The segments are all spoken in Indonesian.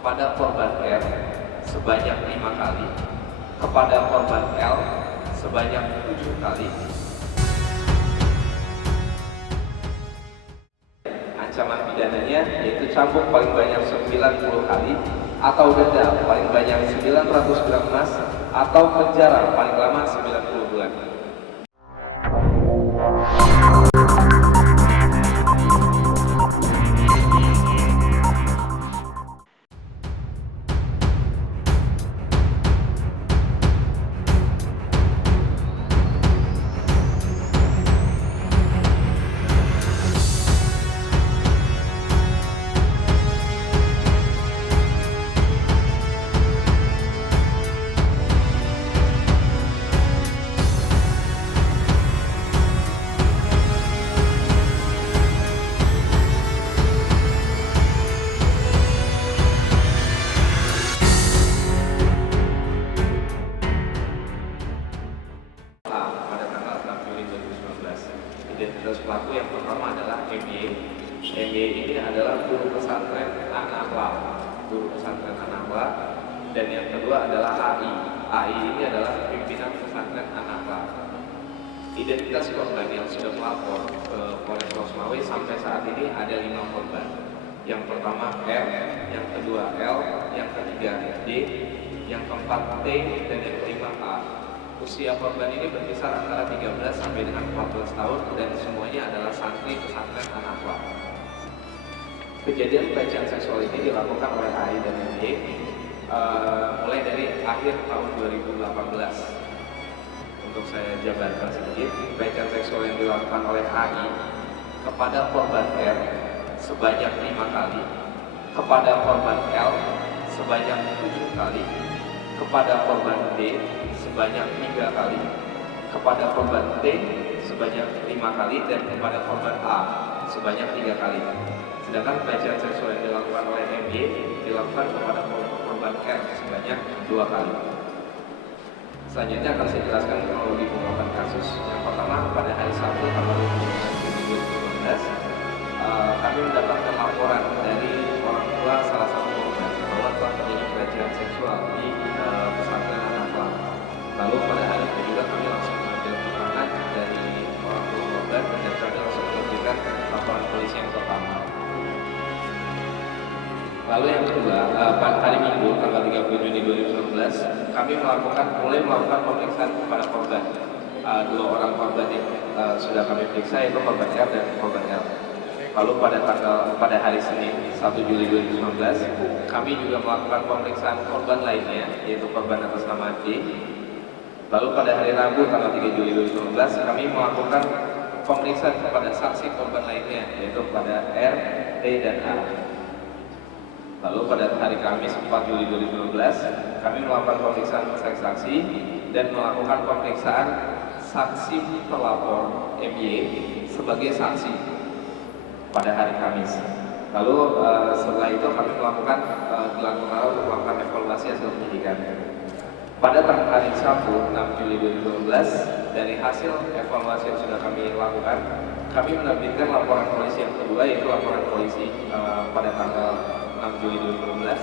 kepada korban R sebanyak 5 kali, kepada korban L sebanyak 7 kali. Ancaman pidananya yaitu cambuk paling banyak 90 kali atau denda paling banyak 900 gram emas atau penjara paling lama 90 bulan. Identitas pelaku yang pertama adalah MY. MY ini adalah guru pesantren An-Nakhla, guru pesantren An-Nakhla, dan yang kedua adalah AI. AI ini adalah pimpinan pesantren An-Nakhla. Identitas korban yang sudah melapor ke Polres Losmawe sampai saat ini ada 5 korban. Yang pertama R, yang kedua L, yang ketiga D, yang keempat T, dan yang kelima A. Usia korban ini berkisar antara 13 sampai dengan 14 tahun dan semuanya adalah santri pesantren An-Nakhla. Kejadian pelecehan seksual ini dilakukan oleh AI dan MY mulai dari akhir tahun 2018. Untuk saya jabarkan sedikit, pelecehan seksual yang dilakukan oleh AI kepada korban R sebanyak 5 kali, kepada korban L sebanyak 7 kali, kepada korban D sebanyak 3 kali, kepada korban T sebanyak 5 kali, dan kepada korban A sebanyak 3 kali. Sedangkan pelecehan seksual yang dilakukan oleh MY dilakukan kepada korban R sebanyak 2 kali. Selanjutnya akan saya jelaskan kronologi pengungkapan kasus. Yang pertama, pada hari Sabtu tanggal 29 2015, kami mendapatkan laporan dari orang tua salah satu korban bahwa telah terjadi pelecehan seksual di pesantren An-Nakhla. Lalu pada hari itu juga kami langsung mengambil keterangan dari orang tua korban dan kami langsung memberikan laporan polisi yang pertama. Lalu yang kedua, pada hari Minggu tanggal 30 Juni 2019, kami mulai melakukan pemeriksaan kepada korban. 2 orang korban yang sudah kami periksa, yaitu korban R dan korban L. Lalu pada hari Senin 1 Juli 2019, kami juga melakukan pemeriksaan korban lainnya, yaitu korban atas nama D. Lalu pada hari Rabu tanggal 3 Juli 2019, kami melakukan pemeriksaan kepada saksi korban lainnya, yaitu pada R, T, dan A. Lalu pada hari Kamis 4 Juli 2019, kami melakukan pemeriksaan saksi dan melakukan pemeriksaan saksi pelapor MY sebagai saksi pada hari Kamis. Lalu setelah itu kami melakukan gelar perkara untuk melakukan evaluasi hasil penyidikan. Pada hari Sabtu 6 Juli 2012, dari hasil evaluasi yang sudah kami lakukan, kami menerbitkan laporan polisi yang kedua, yaitu laporan polisi pada tanggal 6 Juli 2012,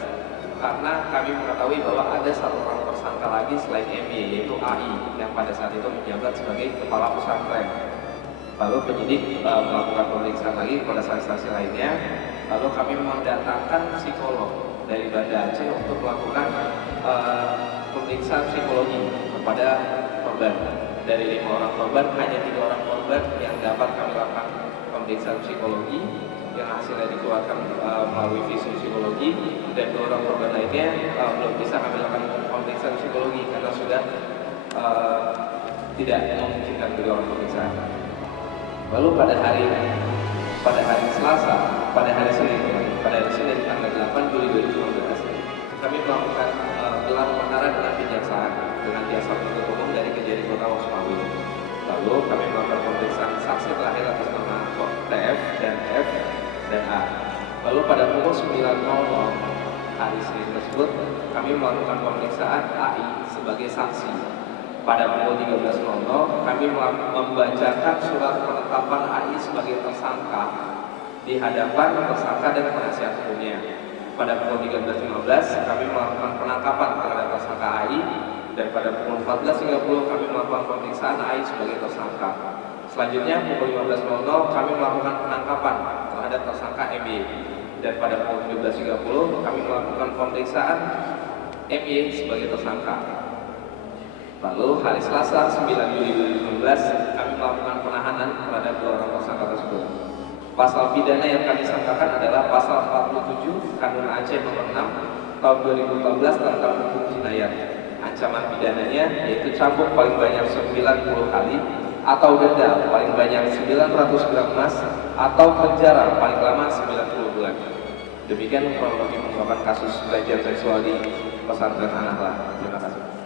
karena kami mengetahui bahwa ada 1 orang tersangka lagi selain MY, yaitu AI, yang pada saat itu menjabat sebagai kepala pesantren. Lalu penyidik melakukan pemeriksaan lagi kepada saksi-saksi lainnya. Lalu kami mendatangkan psikolog dari Banda Aceh untuk melakukan pemeriksaan psikologi kepada korban. Dari 5 orang korban, hanya 3 orang korban yang dapat kami lakukan pemeriksaan psikologi, yang hasilnya dikeluarkan melalui visum psikologi, dan 2 orang korban lainnya belum bisa kami lakukan pemeriksaan psikologi karena sudah tidak memungkinkan bagi orang pemeriksaan. Lalu pada hari Selasa, pada hari Senin tanggal 8 Juli 2019, kami melakukan gelar perkara dengan kejaksaan dengan jasa penuntut umum dari Kejari Kota Losmawe. Lalu kami melakukan pemeriksaan saksi terakhir atas nama TF dan F dan A. Lalu pada pukul 9.00 hari Senin tersebut, kami melakukan pemeriksaan AI sebagai saksi. Pada pukul 13.00, kami membacakan surat penetapan AI sebagai tersangka di hadapan tersangka dan penasihat hukumnya. pada pukul 13.15 kami melakukan penangkapan terhadap tersangka AI, dan pada pukul 14.30 kami melakukan pemeriksaan AI sebagai tersangka. Selanjutnya pukul 15.00 kami melakukan penangkapan terhadap tersangka MY, dan pada pukul 17.30 kami melakukan pemeriksaan MY sebagai tersangka. Lalu hari Selasa 9 Juli 2019 kami melakukan penahanan terhadap dua orang tersangka tersebut. Pasal pidana yang kami sangkakan adalah pasal 47 Kanun Aceh nomor 6 tahun 2014 tentang hukum jinayat. Ancaman pidananya yaitu cambuk paling banyak 90 kali atau denda paling banyak 900 gram emas atau penjara paling lama 90 bulan. Demikian kronologi pengungkapan kasus pelecehan seksual di pesantren An-Nahdlaah. Terima kasih.